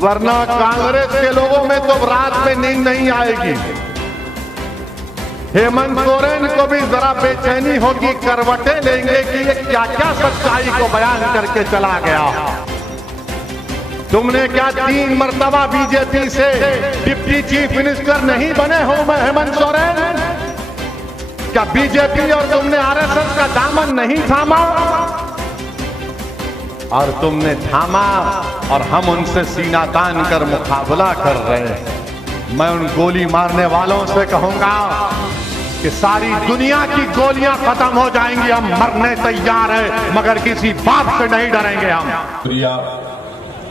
वरना कांग्रेस के लोगों में तो रात में नींद नहीं आएगी। हेमंत सोरेन को भी जरा बेचैनी होगी, करवटें लेंगे कि ये क्या क्या सच्चाई को बयान करके चला गया। तुमने क्या 3 मर्तबा बीजेपी से डिप्टी चीफ मिनिस्टर नहीं बने हो मैं हेमंत सोरेन? क्या बीजेपी और तुमने आरएसएस का दामन नहीं थामा? और तुमने थामा और हम उनसे सीना तान कर मुकाबला कर रहे हैं। मैं उन गोली मारने वालों से कहूंगा कि सारी दुनिया की गोलियां खत्म हो जाएंगी, हम मरने तैयार हैं, मगर किसी बाप से नहीं डरेंगे हम। शुक्रिया,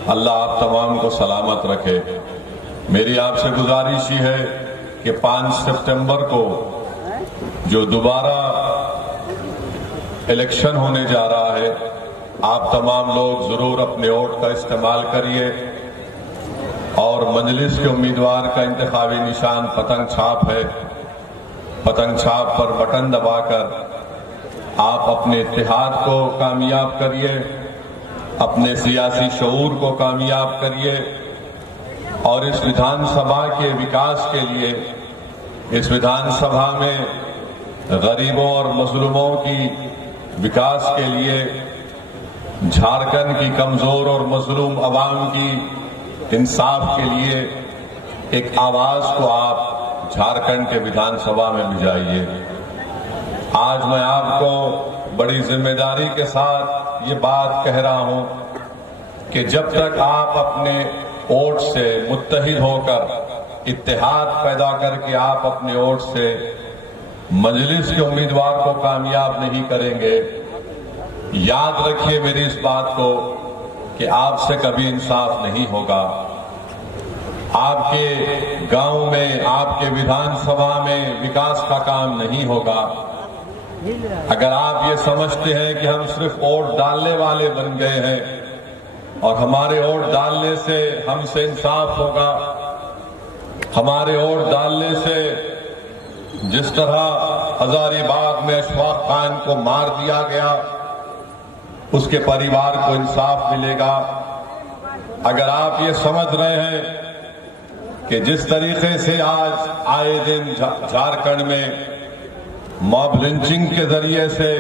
अल्लाह आप तमाम को सलामत रखे। मेरी आपसे गुजारिश ही है कि 5 सितंबर को जो दोबारा इलेक्शन होने जा रहा है, आप तमाम लोग जरूर अपने वोट का इस्तेमाल करिए और मजलिस के उम्मीदवार का इंतखाबी निशान पतंग छाप है। पतंग छाप पर बटन दबाकर आप अपने इत्तेहाद को कामयाब करिए, अपने सियासी शऊर को कामयाब करिए और इस विधानसभा के विकास के लिए, इस विधानसभा में गरीबों और मजलूमों की विकास के लिए, झारखंड की कमजोर और मजलूम अवाम की इंसाफ के लिए एक आवाज को आप झारखंड के विधानसभा में भिजाइए। आज मैं आपको बड़ी जिम्मेदारी के साथ ये बात कह रहा हूं कि जब तक आप अपने वोट से मुत्तहिद होकर, इत्तेहाद पैदा करके आप अपने वोट से मजलिस के उम्मीदवार को कामयाब नहीं करेंगे, याद रखिए मेरी इस बात को कि आपसे कभी इंसाफ नहीं होगा। आपके गांव में, आपके विधानसभा में विकास का काम नहीं होगा। अगर आप ये समझते हैं कि हम सिर्फ वोट डालने वाले बन गए हैं और हमारे वोट डालने से हमसे इंसाफ होगा, हमारे वोट डालने से जिस तरह हजारीबाग में अशफाक खान को मार दिया गया उसके परिवार को इंसाफ मिलेगा, अगर आप ये समझ रहे हैं कि जिस तरीके से आज आए दिन झारखंड में मॉब लिंचिंग के जरिए से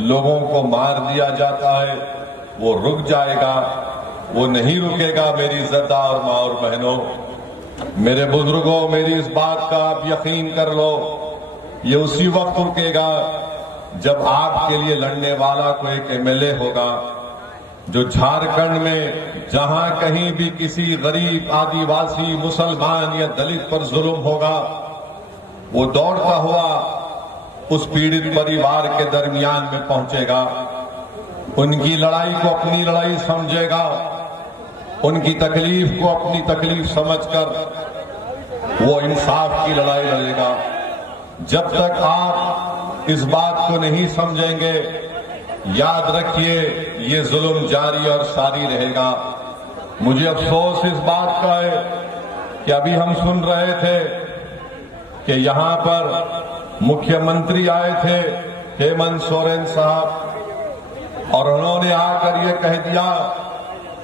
लोगों को मार दिया जाता है, वो रुक जाएगा, वो नहीं रुकेगा। मेरी इज्जतदार और माँ और बहनों, मेरे बुजुर्गों, मेरी इस बात का आप यकीन कर लो, ये उसी वक्त रुकेगा जब आपके लिए लड़ने वाला कोई एक एमएलए होगा जो झारखंड में जहां कहीं भी किसी गरीब, आदिवासी, मुसलमान या दलित पर जुल्म होगा, वो दौड़ता हुआ उस पीड़ित परिवार के दरमियान में पहुंचेगा, उनकी लड़ाई को अपनी लड़ाई समझेगा, उनकी तकलीफ को अपनी तकलीफ समझकर वो इंसाफ की लड़ाई लड़ेगा। जब तक आप इस बात को नहीं समझेंगे, याद रखिए ये जुल्म जारी और सारी रहेगा। मुझे अफसोस इस बात का है कि अभी हम सुन रहे थे कि यहां पर मुख्यमंत्री आए थे हेमंत सोरेन साहब और उन्होंने आकर ये कह दिया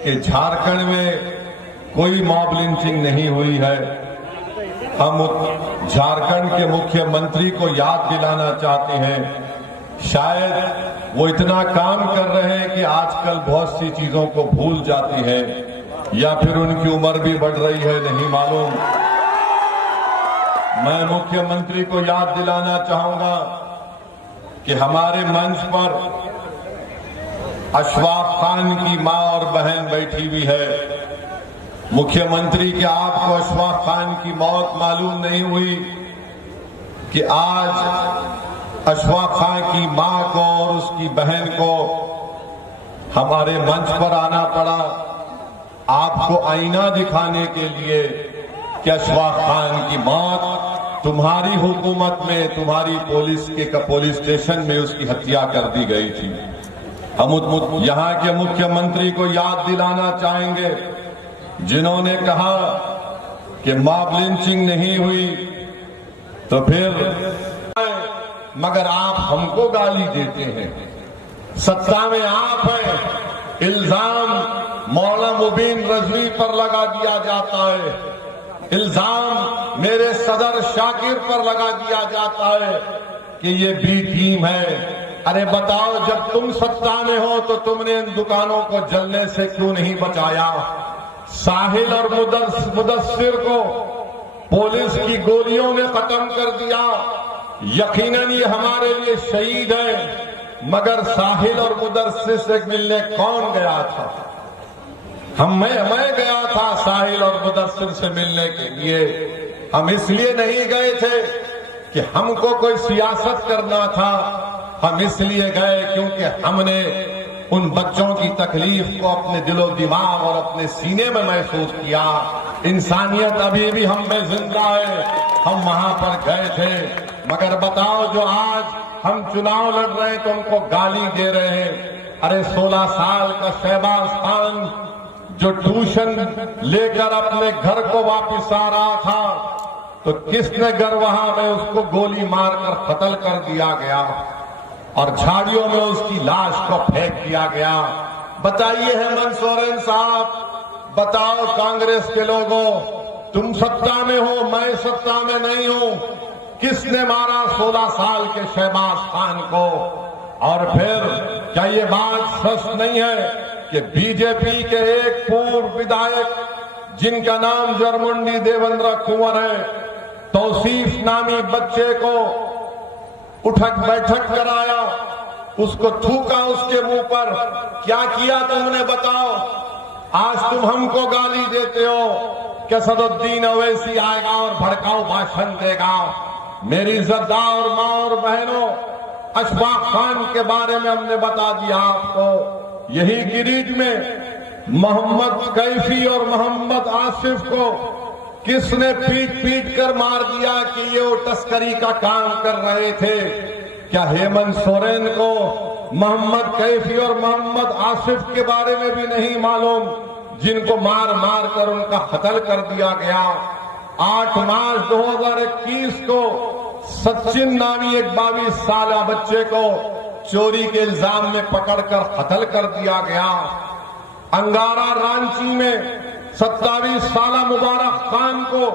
कि झारखंड में कोई मॉब लिंचिंग नहीं हुई है। हम झारखंड के मुख्यमंत्री को याद दिलाना चाहते हैं, शायद वो इतना काम कर रहे हैं कि आजकल बहुत सी चीजों को भूल जाती है या फिर उनकी उम्र भी बढ़ रही है, नहीं मालूम। मैं मुख्यमंत्री को याद दिलाना चाहूंगा कि हमारे मंच पर अशफाक खान की मां और बहन बैठी हुई है। मुख्यमंत्री के आपको अशफाक खान की मौत मालूम नहीं हुई कि आज अशफाक खान की मां को और उसकी बहन को हमारे मंच पर आना पड़ा आपको आईना दिखाने के लिए कि अशफाक खान की मौत तुम्हारी हुकूमत में, तुम्हारी पुलिस स्टेशन में उसकी हत्या कर दी गई थी। हम यहां के मुख्यमंत्री को याद दिलाना चाहेंगे जिन्होंने कहा कि मॉब लिंचिंग नहीं हुई, तो फिर मगर आप हमको गाली देते हैं। सत्ता में आप हैं, इल्जाम मौलाना मुबीन रजवी पर लगा दिया जाता है, इल्जाम मेरे सदर शाकिर पर लगा दिया जाता है कि ये बी टीम है। अरे बताओ, जब तुम सत्ता में हो तो तुमने इन दुकानों को जलने से क्यों नहीं बचाया? साहिल और मुदस्सिर को पुलिस की गोलियों ने खत्म कर दिया। यकीनन ये हमारे लिए शहीद है, मगर साहिल और मुदस्सिर से मिलने कौन गया था? मैं गया था साहिल और मुदस्सिर से मिलने के लिए। हम इसलिए नहीं गए थे कि हमको कोई सियासत करना था, हम इसलिए गए क्योंकि हमने उन बच्चों की तकलीफ को अपने दिलो दिमाग और अपने सीने में महसूस किया। इंसानियत अभी भी हम में जिंदा है, हम वहां पर गए थे। मगर बताओ, जो आज हम चुनाव लड़ रहे हैं तो उनको गाली दे रहे हैं। अरे 16 साल का शहबाज खान जो ट्यूशन लेकर अपने घर को वापस आ रहा था, तो किसने घर वहां में उसको गोली मारकर कत्ल कर दिया गया और झाड़ियों में उसकी लाश को फेंक दिया गया। बताइए हेमंत सोरेन साहब, बताओ कांग्रेस के लोगों, तुम सत्ता में हो, मैं सत्ता में नहीं हूं, किसने मारा 16 साल के शहबाज खान को? और फिर क्या ये बात सच नहीं है कि बीजेपी के एक पूर्व विधायक जिनका नाम जरमुंडी देवेंद्र कुंवर है, तौसीफ नामी बच्चे को उठक बैठक कराया, उसको थूका उसके मुंह पर? क्या किया तुमने बताओ? आज तुम हमको गाली देते हो कि असदुद्दीन ओवैसी आएगा और भड़काऊ भाषण देगा। मेरी इज्जतदार मां और बहनों, अशफाक खान के बारे में हमने बता दिया आपको। यही गिरिज में मोहम्मद कैफी और मोहम्मद आसिफ को किसने पीट पीट कर मार दिया कि ये वो तस्करी का काम कर रहे थे? क्या हेमंत सोरेन को मोहम्मद कैफी और मोहम्मद आसिफ के बारे में भी नहीं मालूम, जिनको मार मार कर उनका कत्ल कर दिया गया? 8 मार्च 2021 को सचिन नामी एक 22 साल बच्चे को चोरी के इल्जाम में पकड़कर कत्ल कर दिया गया। अंगारा रांची में 27 साल मुबारक खान को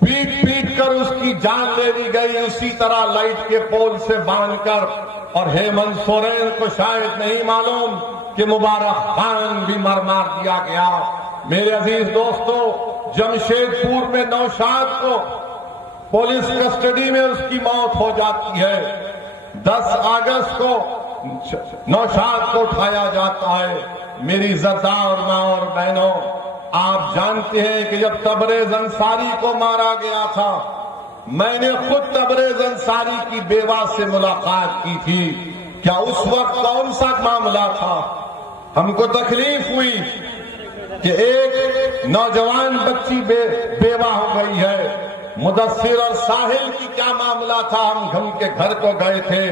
पीट पीट कर उसकी जान ले ली गई, उसी तरह लाइट के पोल से बांधकर। और हेमंत सोरेन को शायद नहीं मालूम कि मुबारक खान भी मार दिया गया। मेरे अजीज दोस्तों, जमशेदपुर में नौशाद को पुलिस कस्टडी में उसकी मौत हो जाती है। 10 अगस्त को नौशाद को उठाया जाता है। मेरी इज्जतदार मां और बहनों, आप जानते हैं कि जब तबरेज अंसारी को मारा गया था, मैंने खुद तबरेज अंसारी की बेवा से मुलाकात की थी। क्या उस वक्त कौन सा मामला था? हमको तकलीफ हुई कि एक नौजवान बच्ची बेवा हो गई है। मुदस्सिर और साहिल की क्या मामला था? हम उनके घर को गए थे।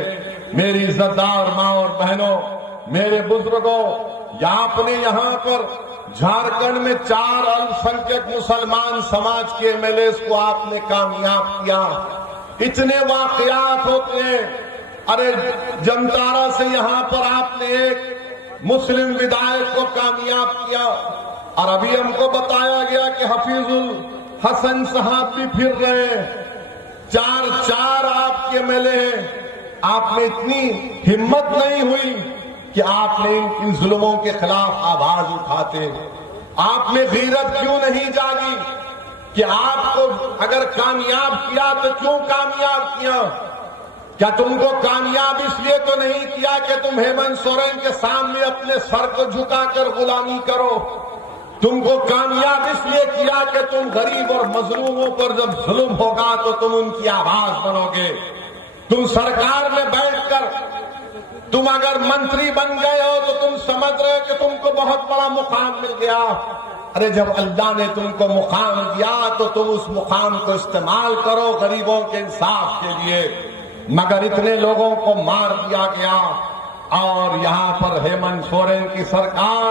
मेरी इज्जतदार मां और बहनों, मेरे बुजुर्गों, आपने यहाँ पर झारखंड में 4 अल्पसंख्यक मुसलमान समाज के एमएलए को आपने कामयाब किया। इतने वाकयात होते हैं। अरे जमतारा से यहाँ पर आपने एक मुस्लिम विधायक को कामयाब किया, और अभी हमको बताया गया कि हफीजुल हसन साहब भी फिर रहे हैं। 4 आपके एमएलए हैं। आप में इतनी हिम्मत नहीं हुई कि आपने इन जुल्मों के खिलाफ आवाज उठाते? आप में गीरत क्यों नहीं जागी कि आपको अगर कामयाब किया तो क्यों कामयाब किया? क्या तुमको कामयाब इसलिए तो नहीं किया कि तुम हेमंत सोरेन के सामने अपने सर को झुकाकर गुलामी करो? तुमको कामयाब इसलिए किया कि तुम गरीब और मजलूमों पर जब जुल्म होगा तो तुम उनकी आवाज बनोगे। तुम सरकार में बैठकर तुम अगर मंत्री बन गए हो तो तुम समझ रहे हो कि तुमको बहुत बड़ा मुकाम मिल गया। अरे जब अल्लाह ने तुमको मुकाम दिया तो तुम उस मुकाम को इस्तेमाल करो गरीबों के इंसाफ के लिए। मगर इतने लोगों को मार दिया गया और यहाँ पर हेमंत सोरेन की सरकार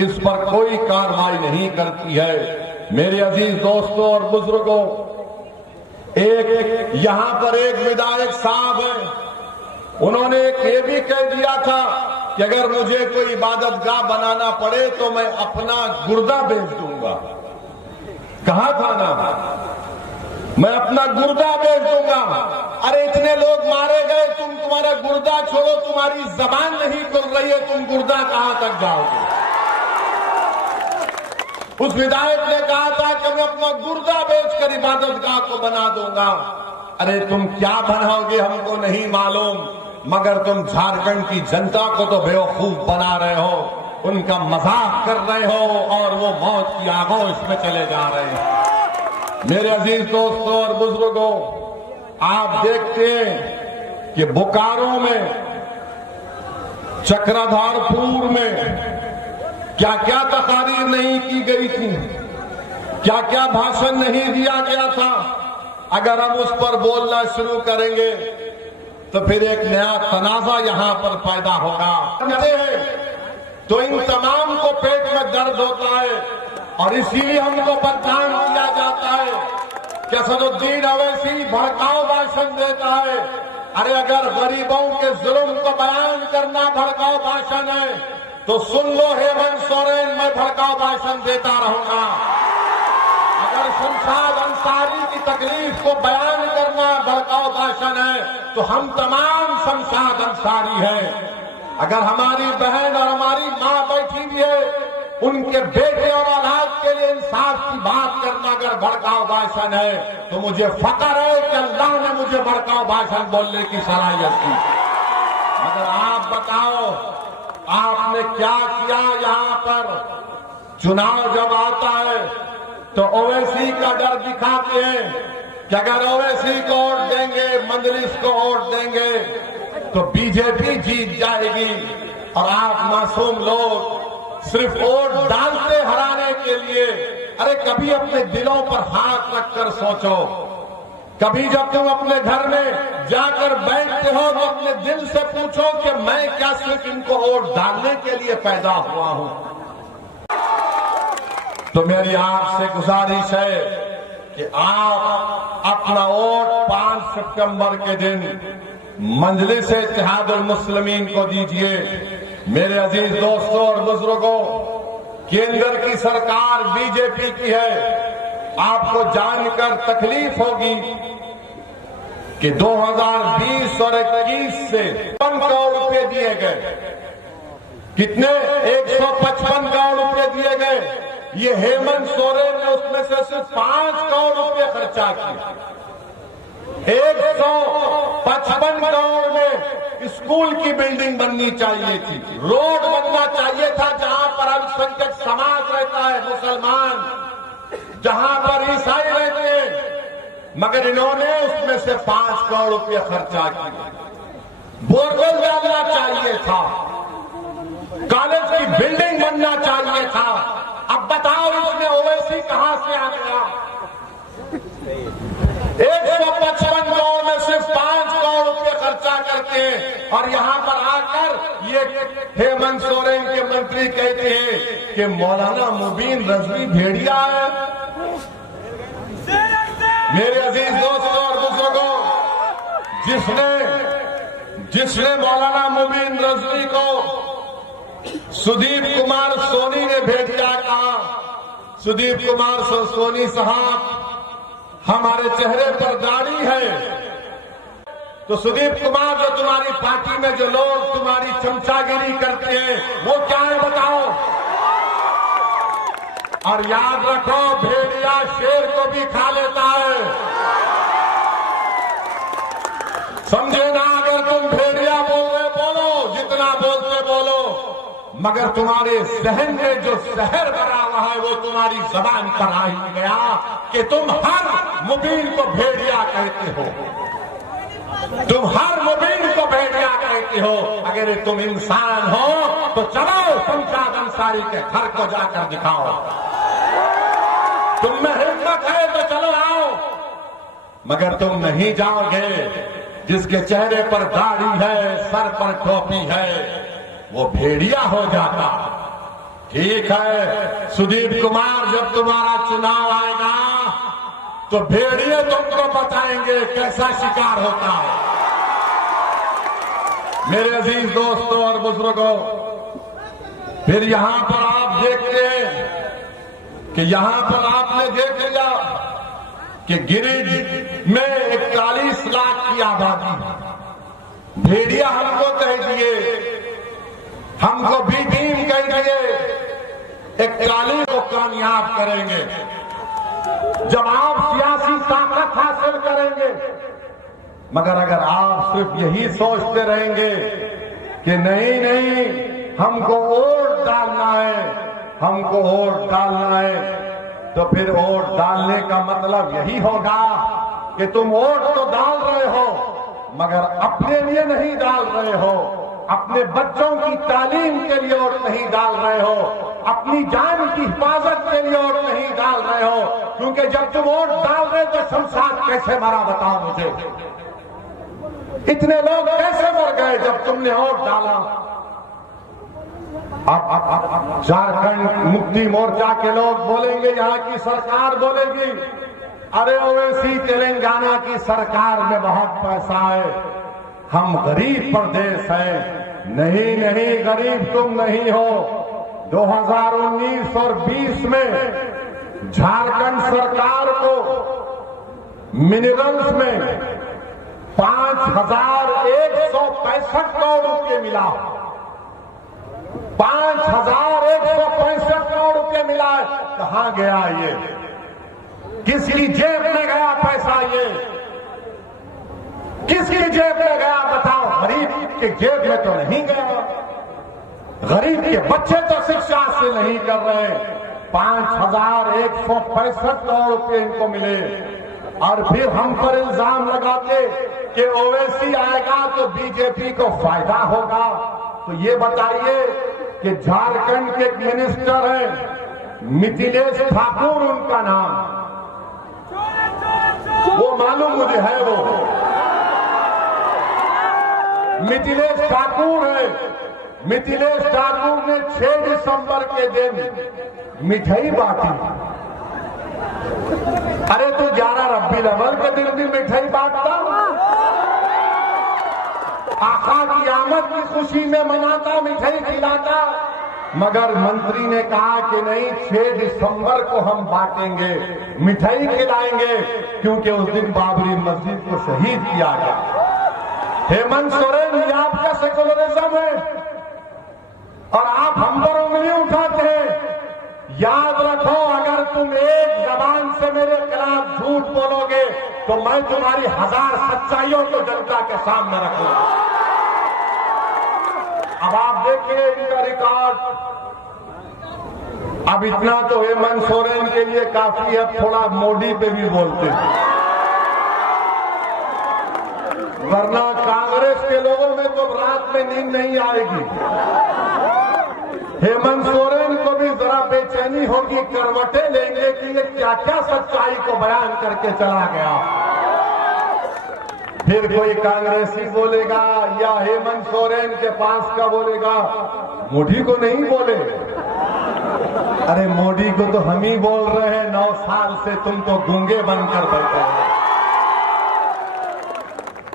इस पर कोई कार्रवाई नहीं करती है। मेरे अजीज दोस्तों और बुजुर्गों, यहाँ पर एक विधायक साहब है, उन्होंने ये भी कह दिया था कि कि अगर मुझे कोई इबादतगाह बनाना पड़े तो मैं अपना गुर्दा बेच दूंगा। कहा था ना, मैं अपना गुर्दा बेच दूंगा। अरे इतने लोग मारे गए, तुम्हारा गुर्दा छोड़ो, तुम्हारी जबान नहीं खुल रही है, तुम गुर्दा कहां तक जाओगे। उस विधायक ने कहा था कि मैं अपना गुर्दा बेचकर इबादतगाह को बना दूंगा। अरे तुम क्या बनाओगे हमको नहीं मालूम, मगर तुम झारखंड की जनता को तो बेवकूफ बना रहे हो, उनका मजाक कर रहे हो और वो मौत की आगोश में चले जा रहे हैं। मेरे अजीज दोस्तों और बुजुर्गों, आप देखते हैं कि बोकारो में, चक्रधरपुर में क्या क्या तकारीर नहीं की गई थी, क्या क्या भाषण नहीं दिया गया था। अगर हम उस पर बोलना शुरू करेंगे तो फिर एक नया तनाजा यहां पर पैदा होगा। तो इन तमाम को पेट में दर्द होता है और इसीलिए हमको बदनाम किया जाता है कि असदुद्दीन अवैसी भड़काऊ भाषण देता है। अरे अगर गरीबों के जुल्म को बयान करना भड़काऊ भाषण है तो सुन लो हेमंत सोरेन, मैं भड़काऊ भाषण देता रहूंगा। अगर शमशाद अंसारी की तकलीफ को बयान करना भड़काऊ भाषण है तो हम तमाम शमशाद अंसारी हैं। अगर हमारी बहन और हमारी माँ बैठी भी है, उनके बेटे और औलाद के लिए इंसाफ की बात करना अगर भड़काऊ भाषण है तो मुझे फख्र है कि अल्लाह ने मुझे भड़काऊ भाषण बोलने की सलाहियत दी। मगर आप बताओ, आपने क्या किया यहां पर? चुनाव जब आता है तो ओवैसी का डर दिखाते हैं कि अगर ओवैसी को वोट देंगे, मंजलिस को वोट देंगे तो बीजेपी जीत जाएगी। और आप मासूम लोग सिर्फ वोट डालते हराने के लिए। अरे कभी अपने दिलों पर हाथ रखकर सोचो, कभी जब तुम अपने घर में जाकर बैठते हो तो अपने दिल से पूछो कि मैं क्या सिर्फ इनको वोट डालने के लिए पैदा हुआ हूं। तो मेरी आपसे गुजारिश है कि आप अपना वोट 5 सितंबर के दिन मजलिस इत्तेहादुल मुस्लिमीन को दीजिए। मेरे अजीज दोस्तों और बुजुर्गों, केंद्र की सरकार बीजेपी की है। आपको जानकर तकलीफ होगी कि 2020 और 21 से 55 करोड़ रुपए दिए गए। कितने? 155 करोड़ रुपए दिए गए। ये हेमंत सोरेन ने उसमें से सिर्फ 5 करोड़ रुपए खर्चा किया। 155 करोड़ में स्कूल की बिल्डिंग बननी चाहिए थी, रोड बनना चाहिए था जहां पर अल्पसंख्यक समाज रहता है, मुसलमान, जहां पर ईसाई रहते हैं, मगर इन्होंने उसमें से 5 करोड़ रुपए खर्चा किए। बोरवेल डालना चाहिए था, कॉलेज की बिल्डिंग बनना चाहिए था। अब बताओ इसमें ओवैसी कहां से आ गया? 155 करोड़ में सिर्फ 5 करोड़ रुपए खर्चा करके और यहां पर आकर ये हेमंत सोरेन के मंत्री कहते हैं कि मौलाना मुबीन रजवी भेड़िया है। मेरे अजीज दोस्तों और बुजुर्गों, जिसने मौलाना मुबीन रजवी को सुदीप कुमार सोनी ने भेड़िया कहा। सुदीप कुमार सोनी साहब, हमारे चेहरे पर दाढ़ी है, तो सुदीप कुमार जो तुम्हारी पार्टी में जो लोग तुम्हारी चमचागिरी करते हैं वो क्या है बताओ? और याद रखो, भेड़िया शेर को भी खा लेता है, समझे ना? अगर तुम भेड़िया बोल रहे बोलो, जितना बोलते बोलो, मगर तुम्हारे जहन में जो जहर भरा हुआ है वो तुम्हारी जबान पर आ ही गया कि तुम हर मुबीन को भेड़िया कहते हो, तुम हर मुबीन को भेड़िया कहते हो। अगर तुम इंसान हो तो चलो शमशाद अंसारी के घर को जाकर दिखाओ। तुम में हिम्मत है तो चलो आओ, मगर तुम नहीं जाओगे। जिसके चेहरे पर दाढ़ी है, सर पर टोपी है, वो भेड़िया हो जाता। ठीक है, सुदीप कुमार, जब तुम्हारा चुनाव आएगा तो भेड़िए तुमको बताएंगे कैसा शिकार होता है। मेरे अजीज दोस्तों और बुजुर्गों, फिर यहां पर आप देखते हैं कि यहां पर आपने देख लिया कि गिरिज में 41 लाख की आबादी, भेड़िया हमको कह दिए, हमको भी टीम कह दिए, 41 को कामयाब करेंगे जब आप सियासी ताकत हासिल करेंगे। मगर अगर आप सिर्फ यही सोचते रहेंगे कि नहीं हमको वोट डालना है, हमको वोट डालना है, तो फिर वोट डालने का मतलब यही होगा कि तुम वोट तो डाल रहे हो मगर अपने लिए नहीं डाल रहे हो, अपने बच्चों की तालीम के लिए वोट नहीं डाल रहे हो, अपनी जान की हिफाजत के लिए वोट नहीं डाल रहे हो। क्योंकि जब तुम वोट डाल रहे तो शमशाद कैसे मरा बताओ मुझे, इतने लोग कैसे मर गए जब तुमने वोट डाला। अब झारखंड मुक्ति मोर्चा के लोग बोलेंगे, यहाँ की सरकार बोलेगी, अरे ओवैसी तेलंगाना की सरकार में बहुत पैसा है, हम गरीब प्रदेश हैं। नहीं गरीब तुम नहीं हो। 2019 और 20 में झारखंड सरकार को मिनरल्स में 5,165 करोड़ रुपये मिला, 5,165 करोड़ रुपये मिला। कहां गया ये, किसकी जेब में गया पैसा, ये किसकी जेब में गया बताओ। गरीब के जेब में तो नहीं गया, गरीब के बच्चे तो शिक्षा हासिल नहीं कर रहे। 5,165 करोड़ रुपये इनको मिले और फिर हम पर इल्जाम लगाते कि ओवैसी आएगा तो बीजेपी को फायदा होगा। तो ये बताइए कि झारखंड के एक मिनिस्टर हैं, मिथिलेश ठाकुर उनका नाम, वो मालूम मुझे है, वो मिथिलेश ठाकुर है। मिथिलेश ठाकुर ने 6 दिसंबर के दिन मिठाई बांटी। अरे तू 11 रब्बी अव्वल के दिन भी मिठाई बांटता, आका की आमद की खुशी में मनाता, मिठाई खिलाता। मगर मंत्री ने कहा कि नहीं, 6 दिसंबर को हम बांटेंगे, मिठाई खिलाएंगे, क्योंकि उस दिन बाबरी मस्जिद को शहीद किया गया। हेमंत सोरेन, ये आपका सेकुलरिज्म है और आप हम पर उंगली उठाते हैं। याद रखो, अगर तुम एक जबान से मेरे खिलाफ झूठ बोलोगे तो मैं तुम्हारी 1000 सच्चाइयों को जनता के सामने रखूंगा। अब आप देखिए इनका रिकॉर्ड। अब इतना तो हेमंत सोरेन के लिए काफी है, थोड़ा मोदी पे भी बोलते हैं, वरना कांग्रेस के लोगों में तो रात में नींद नहीं आएगी। हेमंत सोरेन को भी जरा बेचैनी होगी, करवटें लेंगे कि ये क्या क्या सच्चाई को बयान करके चला गया। फिर कोई कांग्रेसी बोलेगा या हेमंत सोरेन के पास का बोलेगा, मोदी को नहीं बोले। अरे मोदी को तो हम ही बोल रहे हैं, 9 साल से तुम तो गूंगे बनकर बैठे हो।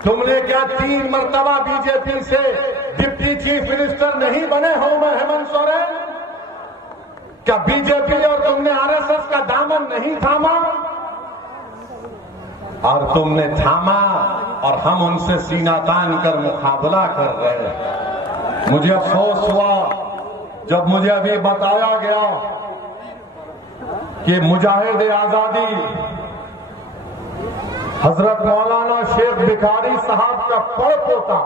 तुमने क्या 3 मर्तबा बीजेपी से डिप्टी चीफ मिनिस्टर नहीं बने हो मैं हेमंत सोरेन? क्या बीजेपी और तुमने आरएसएस का दामन नहीं थामा? और तुमने थामा और हम उनसे सीना तान कर मुकाबला कर रहे हैं। मुझे अफसोस हुआ जब मुझे अभी बताया गया कि मुजाहिद आजादी हजरत मौलाना शेख भिखारी साहब का पड़पोता,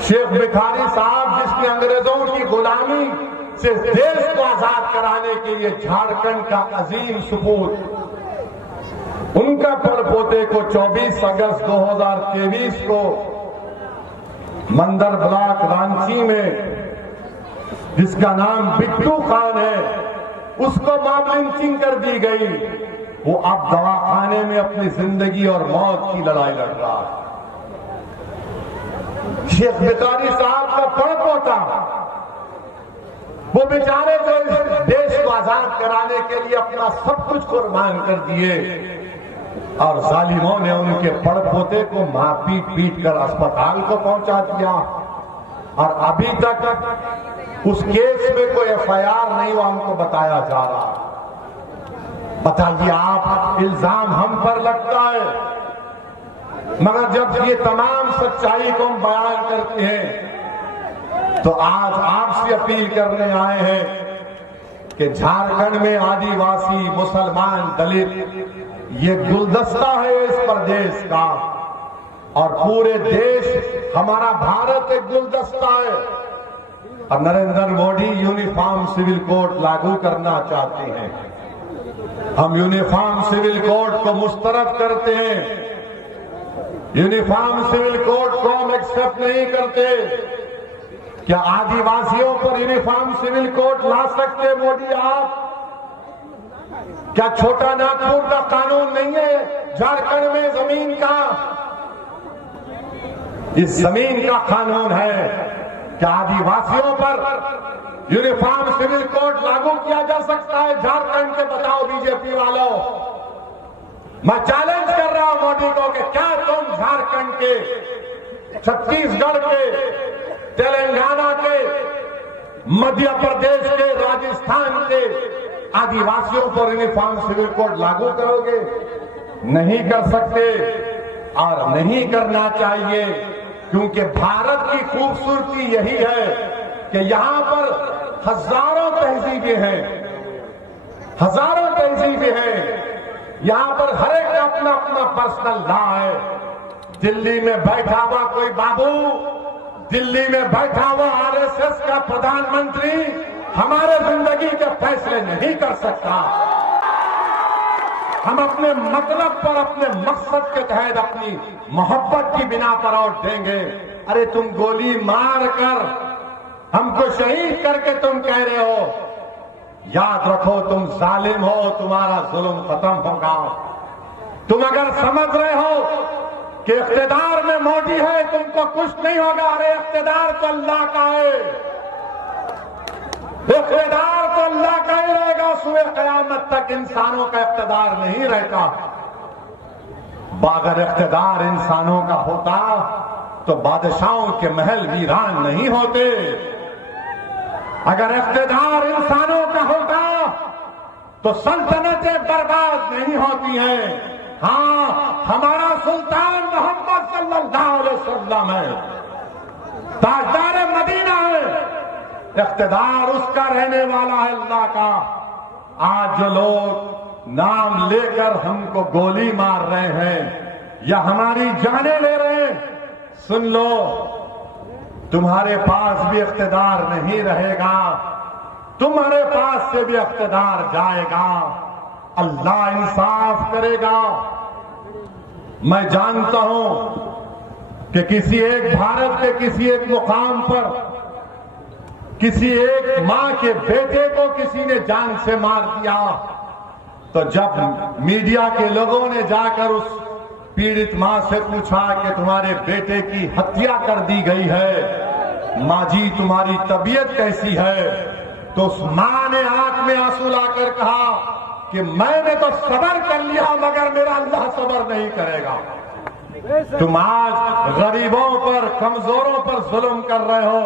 शेख भिखारी साहब जिसने अंग्रेजों की गुलामी से देश को आजाद कराने के लिए झारखंड का अजीम सपूत, उनका पड़पोते को 24 अगस्त 2023 को मंदर ब्लॉक रांची में, जिसका नाम बिट्टू खान है, उसको मॉब लिंचिंग कर दी गई। वो अब दवाखाने में अपनी जिंदगी और मौत की लड़ाई लड़ रहा है। शेख भिखारी साहब का पड़पोता, वो बेचारे जो इस देश को आजाद कराने के लिए अपना सब कुछ कुर्बान कर दिए, और जालिमों ने उनके पड़पोते को मार पीट कर अस्पताल को पहुंचा दिया और अभी तक उस केस में कोई एफआईआर नहीं हुआ, हमको बताया जा रहा। बताइए आप, इल्जाम हम पर लगता है, मगर जब ये तमाम सच्चाई को हम बयान करते हैं तो आज आपसे अपील करने आए हैं कि झारखंड में आदिवासी, मुसलमान, दलित ये गुलदस्ता है इस प्रदेश का, और पूरे देश हमारा भारत एक गुलदस्ता है। और Narendra Modi uniform civil code लागू करना चाहते हैं। हम यूनिफॉर्म सिविल कोड को मुस्तरद करते हैं। यूनिफॉर्म सिविल कोड को हम एक्सेप्ट नहीं करते। क्या आदिवासियों पर यूनिफॉर्म सिविल कोड ला सकते मोदी आप? क्या छोटा नागपुर का कानून नहीं है झारखंड में जमीन का? इस जमीन का कानून है। क्या आदिवासियों पर यूनिफॉर्म सिविल कोड लागू किया जा सकता है झारखंड के? बताओ बीजेपी वालों, मैं चैलेंज कर रहा हूं मोदी को कि क्या तुम झारखंड के, छत्तीसगढ़ के, तेलंगाना के, मध्य प्रदेश के, राजस्थान के आदिवासियों पर यूनिफॉर्म सिविल कोड लागू करोगे? नहीं कर सकते और नहीं करना चाहिए, क्योंकि भारत की खूबसूरती यही है कि यहां पर हजारों तहजीबें हैं, हजारों तहजीबें हैं। यहां पर हर एक का अपना अपना पर्सनल लॉ है। दिल्ली में बैठा हुआ कोई बाबू, दिल्ली में बैठा हुआ आरएसएस का प्रधानमंत्री हमारे जिंदगी के फैसले नहीं कर सकता। हम अपने मतलब पर, अपने मकसद के तहत, अपनी मोहब्बत की बिना पर वोट देंगे। अरे तुम गोली मार कर हमको शहीद करके तुम कह रहे हो, याद रखो तुम जालिम हो, तुम्हारा जुल्म खत्म होगा। तुम अगर समझ रहे हो कि इख्तिदार में मोदी है तुमको कुछ नहीं होगा, अरे इख्तिदार तो अल्लाह का है, इख्तिदार तो अल्लाह का ही रहेगा। सुबह क़यामत तक इंसानों का इख्तिदार नहीं रहता। अगर इख्तिदार इंसानों का होता तो बादशाहों के महल वीरान नहीं होते। अगर इख्तिदार इंसानों का होता तो सल्तनतें बर्बाद नहीं होती हैं। हाँ, हमारा सुल्तान मोहम्मद सल्लल्लाहु अलैहि वसल्लम है, ताजदार मदीना है। इख्तिदार उसका रहने वाला है, अल्लाह का। आज जो लोग नाम लेकर हमको गोली मार रहे हैं या हमारी जानें ले रहे हैं, सुन लो, तुम्हारे पास भी इख्तिदार नहीं रहेगा, तुम्हारे पास से भी इख्तिदार जाएगा। अल्लाह इंसाफ करेगा। मैं जानता हूं कि किसी एक भारत के किसी एक मुकाम पर किसी एक मां के बेटे को किसी ने जान से मार दिया, तो जब मीडिया के लोगों ने जाकर उस पीड़ित मां से पूछा कि तुम्हारे बेटे की हत्या कर दी गई है, मां जी तुम्हारी तबीयत कैसी है, तो उस मां ने आंख में आंसू लाकर कहा कि मैंने तो सबर कर लिया मगर मेरा अल्लाह सबर नहीं करेगा। तुम आज गरीबों पर, कमजोरों पर जुल्म कर रहे हो,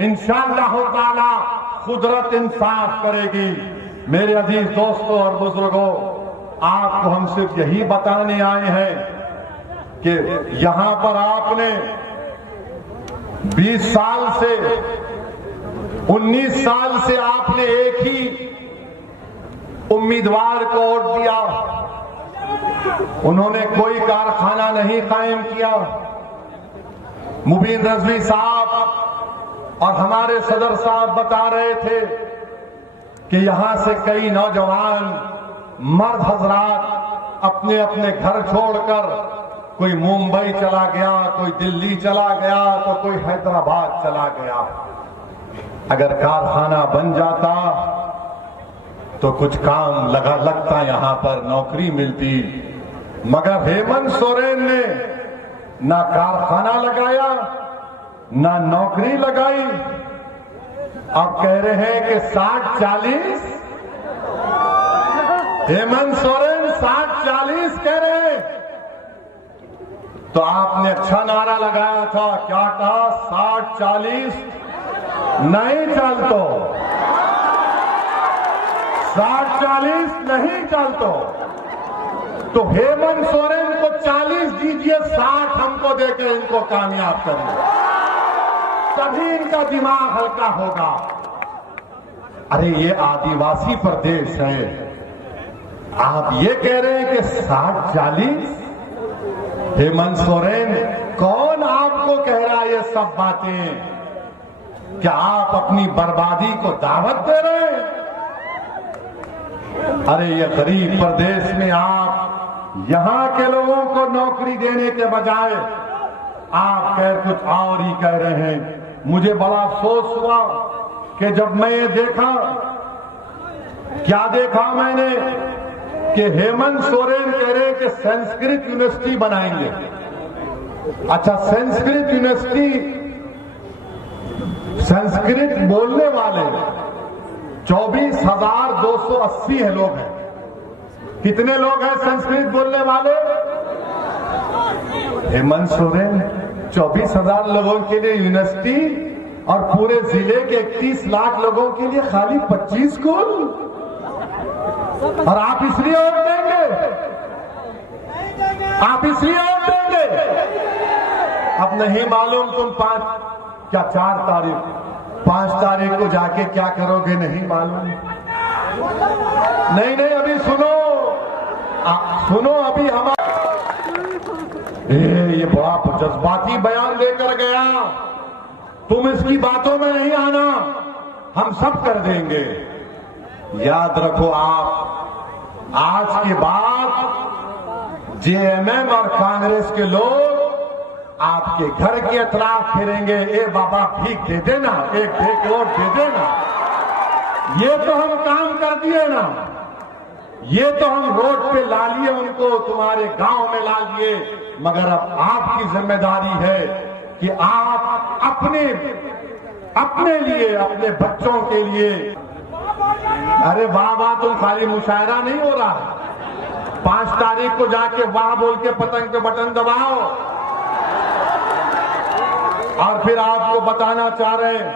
इंशाअल्लाह ताला कुदरत इंसाफ करेगी। मेरे अजीज दोस्तों और बुजुर्गों, आपको हम सिर्फ यही बताने आए हैं कि यहां पर आपने 20 साल से 19 साल से आपने एक ही उम्मीदवार को वोट दिया। उन्होंने कोई कारखाना नहीं कायम किया। मुबीन रजवी साहब और हमारे सदर साहब बता रहे थे कि यहां से कई नौजवान मर्द हजरात अपने अपने घर छोड़कर कोई मुंबई चला गया, कोई दिल्ली चला गया, तो कोई हैदराबाद चला गया। अगर कारखाना बन जाता तो कुछ काम लगता, यहां पर नौकरी मिलती, मगर हेमंत सोरेन ने ना कारखाना लगाया ना नौकरी लगाई। अब कह रहे हैं कि 60-40, हेमंत सोरेन 60-40 कह रहे हैं। तो आपने अच्छा नारा लगाया था, क्या कहा? 60-40 नहीं चल तो, 60-40 नहीं चल तो हेमंत सोरेन को 40 दीजिए, 60 हमको देके इनको कामयाब करिए, तभी इनका दिमाग हल्का होगा। अरे ये आदिवासी प्रदेश है, आप ये कह रहे हैं कि 60-40? हेमंत सोरेन, कौन आपको कह रहा है ये सब बातें? क्या आप अपनी बर्बादी को दावत दे रहे हैं? अरे ये गरीब प्रदेश में आप यहां के लोगों को नौकरी देने के बजाय आप कह कुछ और ही कह रहे हैं। मुझे बड़ा अफसोस हुआ कि जब मैं ये देखा, क्या देखा मैंने कि हेमंत सोरेन कह रहे कि संस्कृत यूनिवर्सिटी बनाएंगे। अच्छा, संस्कृत यूनिवर्सिटी, संस्कृत बोलने वाले 24,280 है लोग हैं। कितने लोग हैं संस्कृत बोलने वाले? हेमंत सोरेन 24,000 लोगों के लिए यूनिवर्सिटी और पूरे जिले के 31 लाख लोगों के लिए खाली 25 स्कूल, और आप इसलिए वोट देंगे? आप इसलिए वोट देंगे? अब नहीं मालूम तुम 4 तारीख 5 तारीख को जाके क्या करोगे, नहीं मालूम। नहीं अभी सुनो अभी ये बड़ा जज्बाती बयान देकर गया, तुम इसकी बातों में नहीं आना, हम सब कर देंगे। याद रखो, आप आज के बाद जेएमएम और कांग्रेस के लोग आपके घर के अतराफ फिरेंगे, ए बाबा भीख दे देना, एक भीख वोट दे देना। ये तो हम काम कर दिए ना, ये तो हम रोड पे ला लिए उनको, तुम्हारे गांव में ला लिए, मगर अब आपकी जिम्मेदारी है कि आप अपने लिए, अपने बच्चों के लिए, अरे वाह वाह, तुम खाली मुशायरा नहीं हो रहा, 5 तारीख को जाके वाह बोल के पतंग पे बटन दबाओ, और फिर आपको बताना चाह रहे हैं।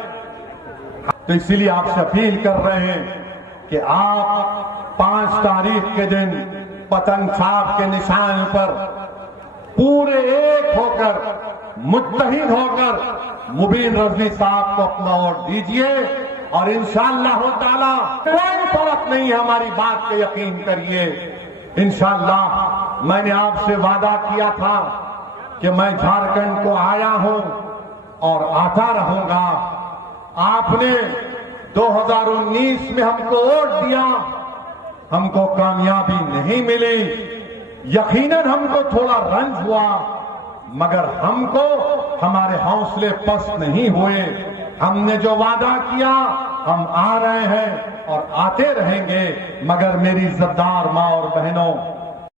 तो इसीलिए आपसे अपील कर रहे हैं कि आप 5 तारीख के दिन पतंग छाप के निशान पर पूरे एक होकर, मुत्तहिद होकर मुबीन रजवी साहब को अपना वोट दीजिए, और इंशाअल्लाह ताला कोई फर्क नहीं है, हमारी बात पे यकीन करिए। इंशाअल्लाह मैंने आपसे वादा किया था कि मैं झारखंड को आया हूं और आता रहूंगा। आपने 2019 में हमको वोट दिया, हमको कामयाबी नहीं मिली, यकीनन हमको थोड़ा रंज हुआ, मगर हमको हमारे हौसले पस्त नहीं हुए। हमने जो वादा किया हम आ रहे हैं और आते रहेंगे, मगर मेरी इज्जतदार मां और बहनों,